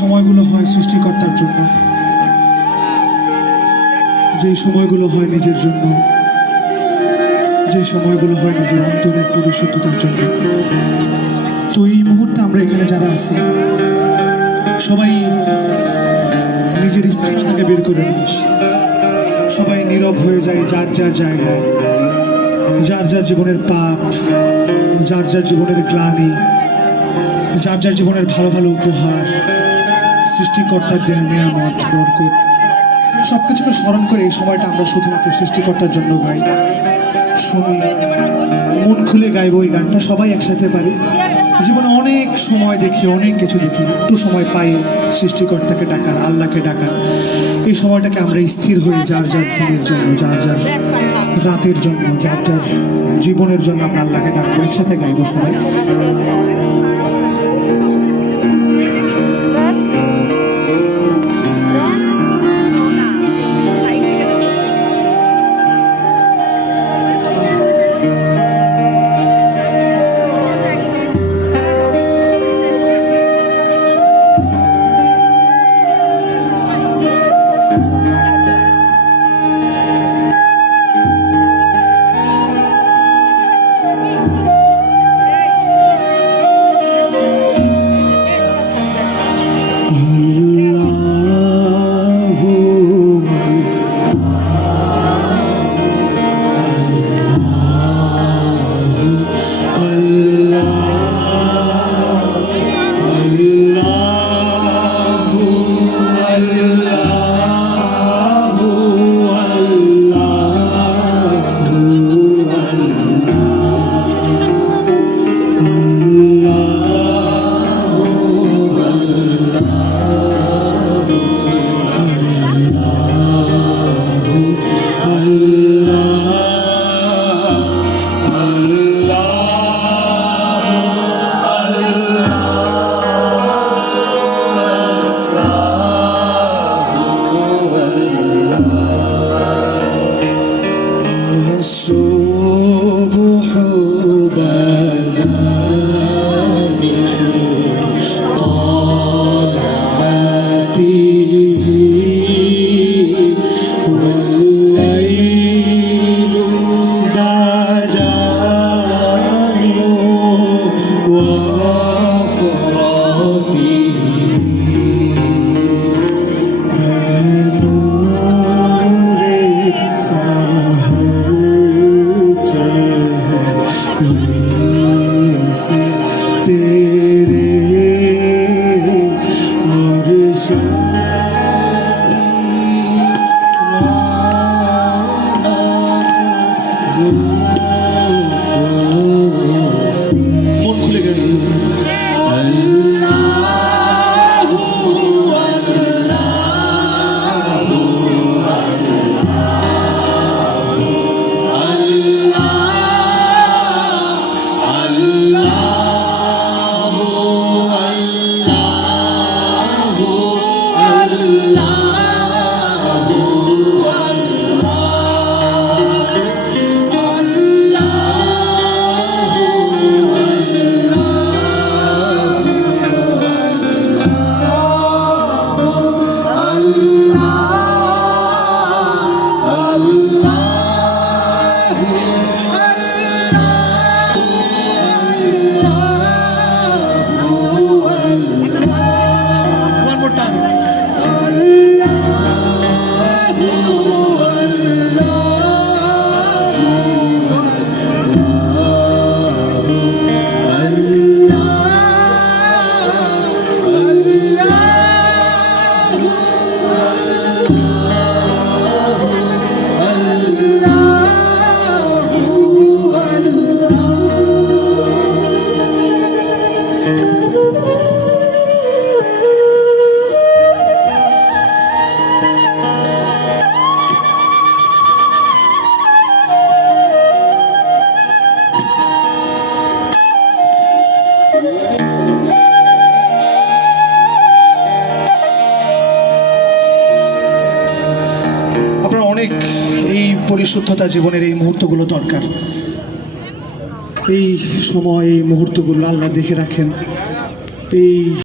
সময়গুলো হয় সৃষ্টিকর্তার জন্য, যে সময়গুলো হয় নিজের জন্য, যে সময়গুলো হয় নিজের অন্তরের পরিশুদ্ধতার জন্য। তো এই মুহূর্তে আমরা এখানে যারা আছি সবাই নিজের স্থিরতাকে বের করে নিস, সবাই নীরব হয়ে যায় যার যার জায়গায়, যার যার জীবনের পাপ, যার যার জীবনের গ্লানি, যার যার জীবনের ভালো ভালো উপহার, সৃষ্টিকর্তার দেয়া নিয়ামত বরকত সবকিছুকে স্মরণ করে এই সময়টা আমরা শুধুমাত্র সৃষ্টিকর্তার জন্য গাই, শুনি, মন খুলে গাইবো। এই গানটা সবাই একসাথে পারি। জীবনে অনেক সময় দেখি, অনেক কিছু দেখি, একটু সময় পাই সৃষ্টিকর্তাকে ডাকার, আল্লাহকে ডাকার। এই সময়টাকে আমরা স্থির হয়ে যার যার দিনের জন্য, যার যার রাতের জন্য, যার যার জীবনের জন্য আমরা আল্লাহকে ডাকবো, একসাথে গাইবো সবাই। الصبح بدا من طلعته والليل ضجع من وفراته মন খুলে গেল। অনেক এই পরিশুদ্ধতা জীবনের এই মুহূর্তগুলো দরকার। এই সময় এই মুহূর্তগুলো আল্লাহ দেখে রাখেন। এই